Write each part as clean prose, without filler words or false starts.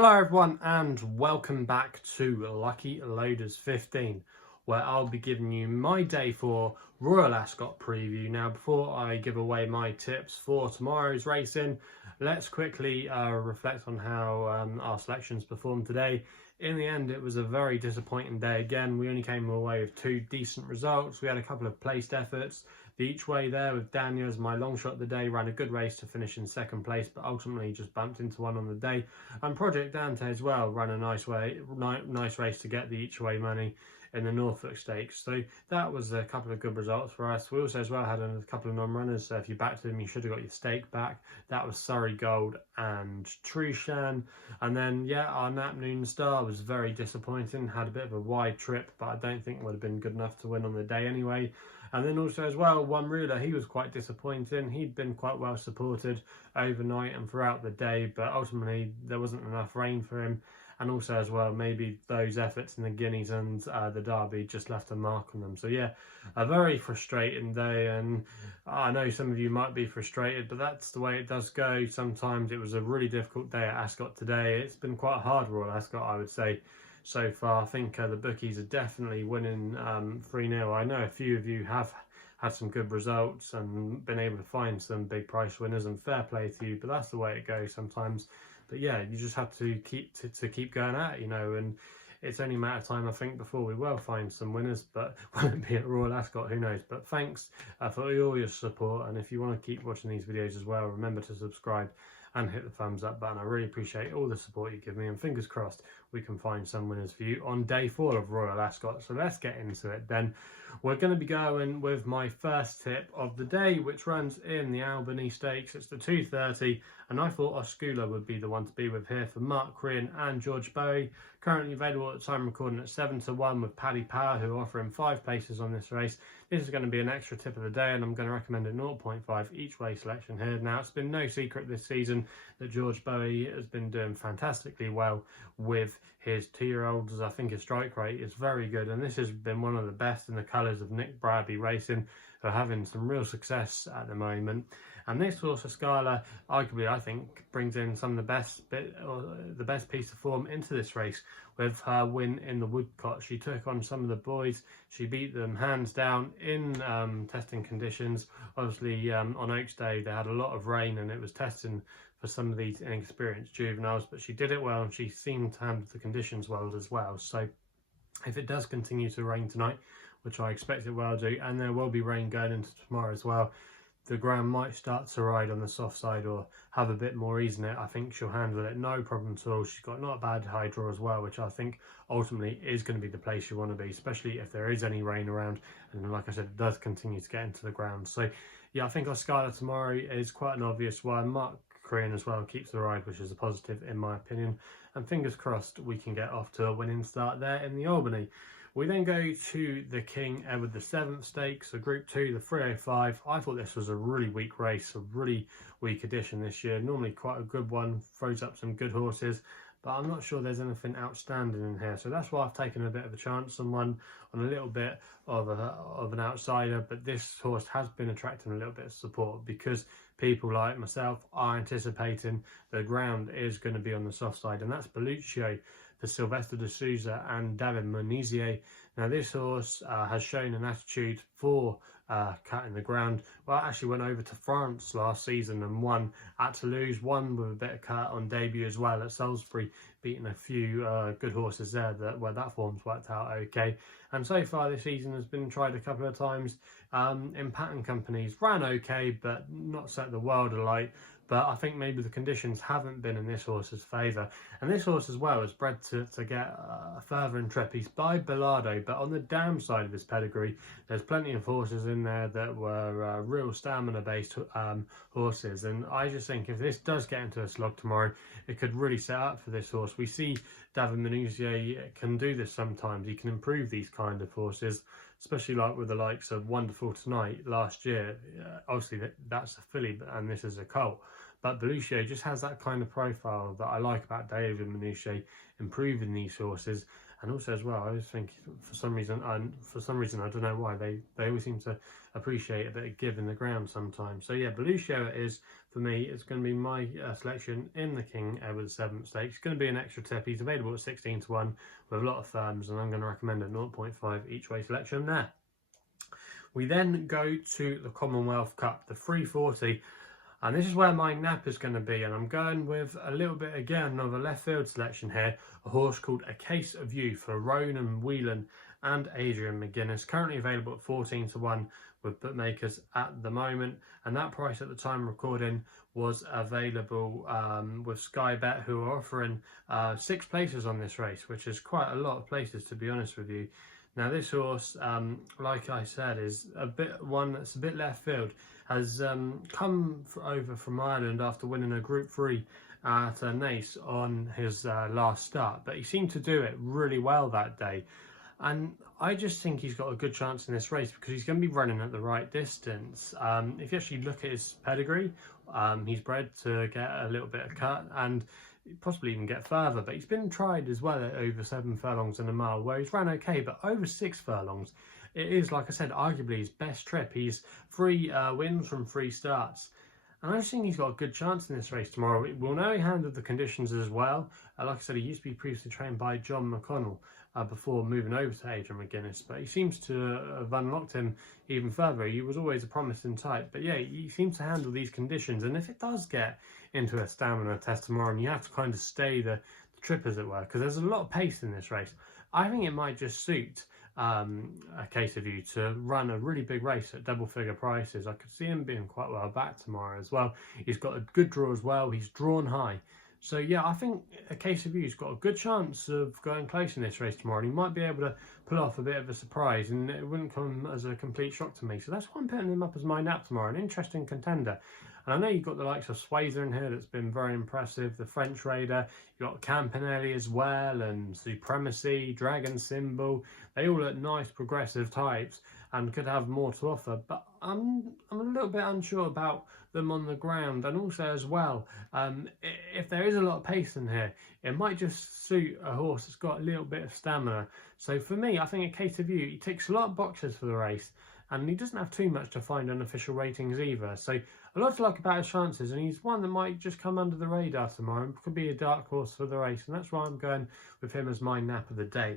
Hello everyone and welcome back to Lucky Loaders 15, where I'll be giving you my day 4 Royal Ascot preview. Now before I give away my tips for tomorrow's racing, let's quickly reflect on how our selections performed today. In the end, it was a very disappointing day again. We only came away with 2 decent results. We had a couple of placed efforts. The each way there with Daniel as my long shot of the day, ran a good race to finish in second place, but ultimately just bumped into one on the day. And Project Dante as well ran a nice race to get the each way money in the Norfolk Stakes. So that was a couple of good results for us. We also as well had a couple of non-runners, so if you backed them, you should have got your stake back. That was Surrey Gold and Trushan. And then, yeah, our Nap Noon Star was very disappointing, had a bit of a wide trip, but I don't think it would have been good enough to win on the day anyway. And then also as well, One Ruler, he was quite disappointing. He'd been quite well supported overnight and throughout the day, but ultimately there wasn't enough rain for him. And also as well, maybe those efforts in the Guineas and the Derby just left a mark on them. So yeah, a very frustrating day, and I know some of you might be frustrated, but that's the way it does go. Sometimes it was a really difficult day at Ascot today. It's been quite hard, Royal Ascot, I would say, so far. I think the bookies are definitely winning 3-0. I know a few of you have had some good results and been able to find some big price winners, and fair play to you, but that's the way it goes sometimes. But yeah, you just have to keep going at it, and it's only a matter of time, I think, before we will find some winners. But will it be at Royal Ascot? Who knows? But thanks for all your support, and if you want to keep watching these videos as well, remember to subscribe and hit the thumbs up button. I really appreciate all the support you give me, and fingers crossed we can find some winners for you on day 4 of Royal Ascot. So let's get into it then. We're going to be going with my first tip of the day, which runs in the Albany Stakes. It's the 2:30, and I thought Oscula would be the one to be with here for Mark Crean and George Bowie. Currently available at the time recording at 7-1 with Paddy Power, who are offering 5 places on this race. This is going to be an extra tip of the day, and I'm going to recommend a 0.5 each way selection here. Now, it's been no secret this season that George Bowie has been doing fantastically well with his 2-year-olds. I think his strike rate is very good, and this has been one of the best in the colours of Nick Bradley Racing, who are having some real success at the moment. And this horse, Oscula, arguably, I think, brings in some of the best piece of form into this race with her win in the Woodcott. She took on some of the boys. She beat them hands down in testing conditions. Obviously, on Oaks Day, they had a lot of rain, and it was testing for some of these inexperienced juveniles, but she did it well, and she seemed to handle the conditions well as well. So if it does continue to rain tonight, which I expect it will do, and there will be rain going into tomorrow as well, the ground might start to ride on the soft side or have a bit more ease in it. I think she'll handle it no problem at all. She's got not a bad high draw as well, which I think ultimately is going to be the place you want to be, especially if there is any rain around, and like I said, it does continue to get into the ground. So yeah, I think Oscula tomorrow is quite an obvious one. Mark Crean as well keeps the ride, which is a positive in my opinion, and fingers crossed we can get off to a winning start there in the Albany. We then go to the King Edward VII Stakes, so Group 2, the 305. I thought this was a really weak race, a really weak edition this year. Normally quite a good one, throws up some good horses, but I'm not sure there's anything outstanding in here. So that's why I've taken a bit of a chance on one, on a little bit of an outsider. But this horse has been attracting a little bit of support because people like myself are anticipating the ground is going to be on the soft side, and that's Belloccio for Sylvester de Souza and David Monizier. Now this horse has shown an attitude for cutting the ground. Well, I actually went over to France last season and won at Toulouse, won with a bit of cut on debut as well at Salisbury, beating a few good horses there where that form's worked out okay. And so far this season has been tried a couple of times in pattern companies. Ran okay, but not set the world alight. But I think maybe the conditions haven't been in this horse's favour. And this horse as well is bred to get a further intrepid by Bilardo. But on the downside of his pedigree, there's plenty of horses in there that were real stamina-based horses. And I just think if this does get into a slog tomorrow, it could really set up for this horse. We see David Monizier can do this sometimes. He can improve these kind of horses, especially like with the likes of Wonderful Tonight last year. Obviously, that's a filly, and this is a colt. But Belloccio just has that kind of profile that I like about David Minutiae, improving these horses. And also as well, I always think for some reason I don't know why, they always seem to appreciate a bit of give in the ground sometimes. So yeah, Belloccio it is for me. It's going to be my selection in the King Edward VII Stakes. It's going to be an extra tip. He's available at 16 to 1 with a lot of firms, and I'm going to recommend a 0.5 each way selection there. We then go to the Commonwealth Cup, the 340. And this is where my nap is going to be, and I'm going with a little bit again of a left field selection here, a horse called A Case of You for Ronan Whelan and Adrian McGuinness, currently available at 14 to 1 with bookmakers at the moment, and that price at the time of recording was available with SkyBet, who are offering 6 places on this race, which is quite a lot of places, to be honest with you. Now this horse, like I said, is one that's a bit left field. Has come over from Ireland after winning a Group 3 at Naas on his last start, but he seemed to do it really well that day. And I just think he's got a good chance in this race because he's going to be running at the right distance. If you actually look at his pedigree, he's bred to get a little bit of cut and possibly even get further, but he's been tried as well at over 7 furlongs and a mile, where he's ran okay, but over 6 furlongs, it is, like I said, arguably his best trip. He's 3 wins from 3 starts, and I just think he's got a good chance in this race tomorrow. We'll know he handled the conditions as well. Like I said, he used to be previously trained by John McConnell before moving over to Adrian McGuinness, but he seems to have unlocked him even further. He was always a promising type, but yeah, he seems to handle these conditions, and if it does get into a stamina test tomorrow and you have to kind of stay the trip, as it were, because there's a lot of pace in this race, I think it might just suit A Case of You to run a really big race at double figure prices. I could see him being quite well back tomorrow as well. He's got a good draw as well. He's drawn high. So yeah, I think A Case of You's got a good chance of going close in this race tomorrow. And he might be able to pull off a bit of a surprise, and it wouldn't come as a complete shock to me. So that's why I'm putting him up as my nap tomorrow. An interesting contender. And I know you've got the likes of Swayzer in here that's been very impressive, the French Raider, you've got Campanelli as well, and Supremacy, Dragon Symbol. They all look nice progressive types and could have more to offer, but I'm a little bit unsure about them on the ground. And also as well, if there is a lot of pace in here, it might just suit a horse that's got a little bit of stamina. So for me, I think A Case of You, he ticks a lot of boxes for the race, and he doesn't have too much to find on official ratings either. So a lot to like about his chances, and he's one that might just come under the radar tomorrow and could be a dark horse for the race, and that's why I'm going with him as my nap of the day.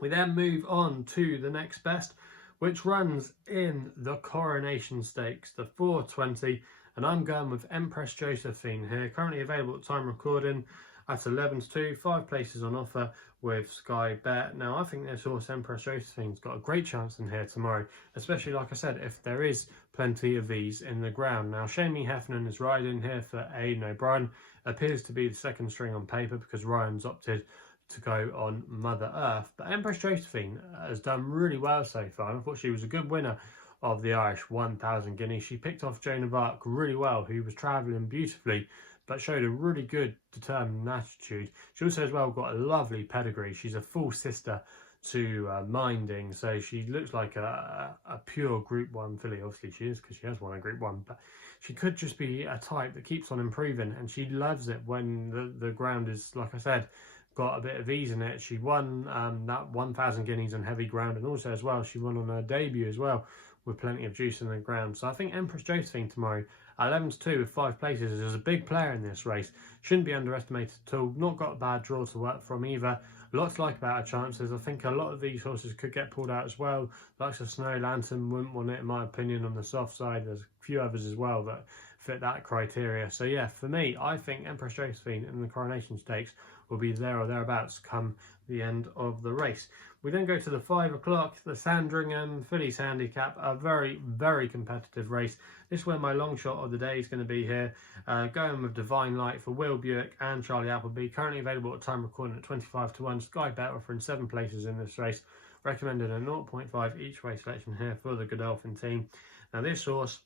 We then move on to the next best, which runs in the Coronation Stakes, the 420, and I'm going with Empress Josephine here, currently available at time recording at 11 to 2, 5 places on offer with SkyBet. Now, I think this horse, Empress Josephine's got a great chance in here tomorrow, especially, like I said, if there is plenty of these in the ground. Now, Shamie Heffernan is riding here for Aidan O'Brien, appears to be the second string on paper because Ryan's opted to go on Mother Earth. But Empress Josephine has done really well so far, and I thought she was a good winner of the Irish 1,000 guineas. She picked off Joan of Arc really well, who was travelling beautifully, but showed a really good determined attitude. She also as well got a lovely pedigree. She's a full sister to Minding, so she looks like a pure Group 1 filly. Obviously she is, because she has won a Group 1, but she could just be a type that keeps on improving, and she loves it when the ground is, like I said, got a bit of ease in it. She won that 1,000 guineas on heavy ground, and also as well she won on her debut as well with plenty of juice in the ground. So I think Empress Josephine tomorrow at 11 to 2 with 5 places is a big player in this race. Shouldn't be underestimated at all. Not got a bad draw to work from either. Lots to like about her chances. I think a lot of these horses could get pulled out as well. Likes of Snow Lantern wouldn't want it, in my opinion, on the soft side. There's a few others as well that fit that criteria. So yeah, for me, I think Empress Josephine in the Coronation Stakes will be there or thereabouts come the end of the race. We then go to the 5 o'clock, the Sandringham Handicap, a very, very competitive race. This is where my long shot of the day is going to be here. Going with Divine Light for Will Buick and Charlie Appleby, currently available at time recording at 25 to 1. SkyBet offering 7 places in this race. Recommended a 0.5 each way selection here for the Godolphin team. Now this horse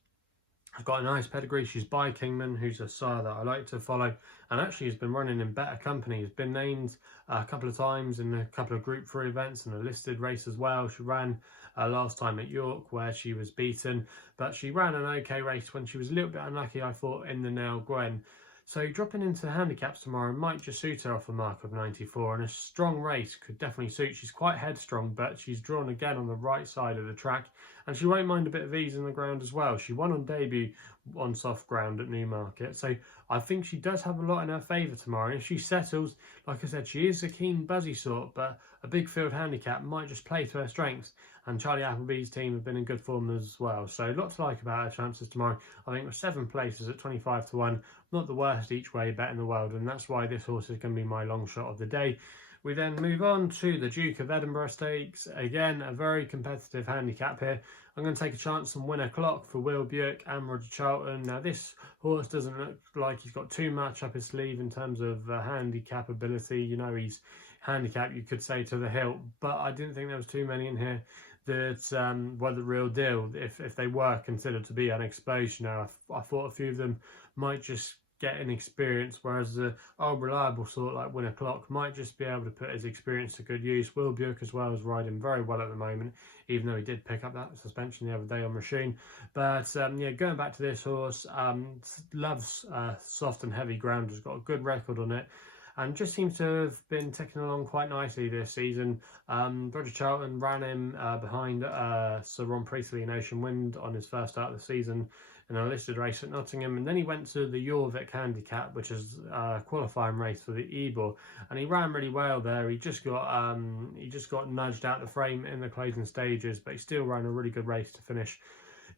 I've got a nice pedigree. She's by Kingman, who's a sire that I like to follow, and actually has been running in better company. Has been named a couple of times in a couple of Group 3 events and a listed race as well. She ran last time at York where she was beaten, but she ran an okay race when she was a little bit unlucky, I thought, in the Nail Gwen. So dropping into handicaps tomorrow might just suit her off a mark of 94, and a strong race could definitely suit. She's quite headstrong, but she's drawn again on the right side of the track, and she won't mind a bit of ease in the ground as well. She won on debut on soft ground at Newmarket, so I think she does have a lot in her favour tomorrow. And if she settles, like I said, she is a keen buzzy sort, but a big field handicap might just play to her strengths, and Charlie Appleby's team have been in good form as well. So a lot to like about her chances tomorrow. I think with 7 places at 25 to 1, not the worst each way bet in the world, and that's why this horse is going to be my long shot of the day. We then move on to the Duke of Edinburgh Stakes. Again, a very competitive handicap here. I'm going to take a chance on Winner Clock for Will Buick and Roger Charlton. Now, this horse doesn't look like he's got too much up his sleeve in terms of handicap ability. You know, he's handicapped, you could say, to the hilt, but I didn't think there was too many in here that were the real deal, if they were considered to be unexposed. Now, I thought a few of them might just get inexperience, whereas the old reliable sort like Winner Clock might just be able to put his experience to good use. Will Buick as well is riding very well at the moment, even though he did pick up that suspension the other day on machine. But yeah, going back to this horse, loves soft and heavy ground, has got a good record on it, and just seems to have been ticking along quite nicely this season. Roger Charlton ran him behind Sir Ron Priestley in Ocean Wind on his first start of the season in a listed race at Nottingham, and then he went to the Jorvik Handicap, which is a qualifying race for the Ebor, and he ran really well there. He just got nudged out the frame in the closing stages, but he still ran a really good race to finish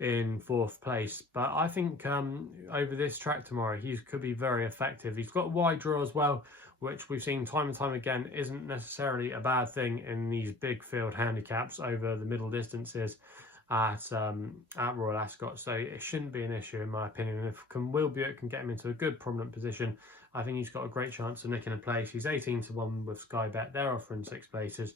in 4th place. But I think over this track tomorrow, he could be very effective. He's got a wide draw as well, which we've seen time and time again isn't necessarily a bad thing in these big field handicaps over the middle distances at Royal Ascot. So it shouldn't be an issue in my opinion. And if Will Buick can get him into a good prominent position, I think he's got a great chance of nicking a place. He's 18 to 1 with SkyBet. They're offering 6 places.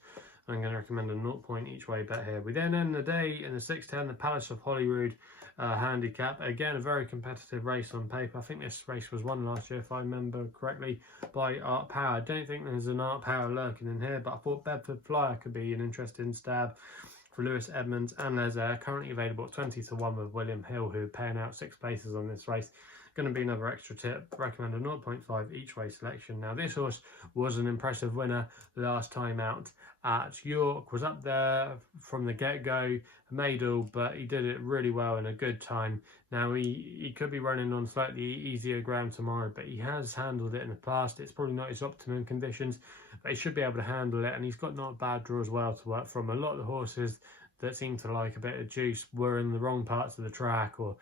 I'm going to recommend a 0 point each way bet here. We then end the day in the 6:10, the Palace of Holyrood handicap. Again, a very competitive race on paper. I think this race was won last year, if I remember correctly, by Art Power. I don't think there's an Art Power lurking in here, but I thought Bedford Flyer could be an interesting stab for Lewis Edmonds and Lezaire, currently available at 20 to 1 with William Hill, who are paying out 6 places on this race. Going to be another extra tip. Recommend a 0.5 each way selection. Now, this horse was an impressive winner last time out at York, was up there from the get-go, made all, but he did it really well in a good time. Now, he could be running on slightly easier ground tomorrow, but he has handled it in the past. It's probably not his optimum conditions, but he should be able to handle it, and he's got not a bad draw as well to work from. A lot of the horses that seem to like a bit of juice were in the wrong parts of the track, or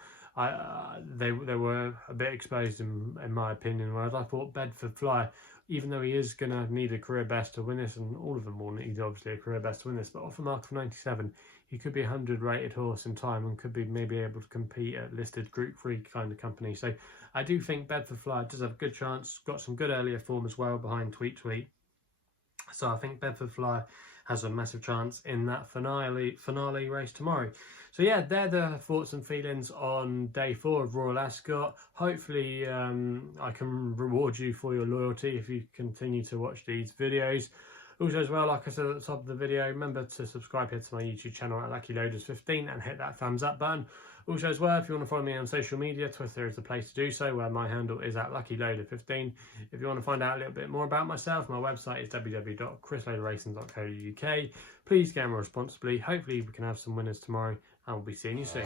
they were a bit exposed in my opinion, whereas I thought Bedford Flyer, even though he is going to need a career best to win this, and all of them will need obviously a career best to win this, but off a mark of 97, he could be a 100 rated horse in time and could be maybe able to compete at listed Group 3 kind of company. So I do think Bedford Flyer does have a good chance, got some good earlier form as well behind Tweet Tweet. So I think Bedford Flyer has a massive chance in that finale race tomorrow. So yeah, they're the thoughts and feelings on day 4 of Royal Ascot. Hopefully I can reward you for your loyalty if you continue to watch these videos. Also as well, like I said at the top of the video, remember to subscribe here to my YouTube channel at LuckyLoaders15 and hit that thumbs up button. Also as well, if you want to follow me on social media, Twitter is the place to do so, where my handle is at LuckyLoader15. If you want to find out a little bit more about myself, my website is www.chrisloaderracing.co.uk. Please gamble responsibly. Hopefully we can have some winners tomorrow, and we'll be seeing you soon.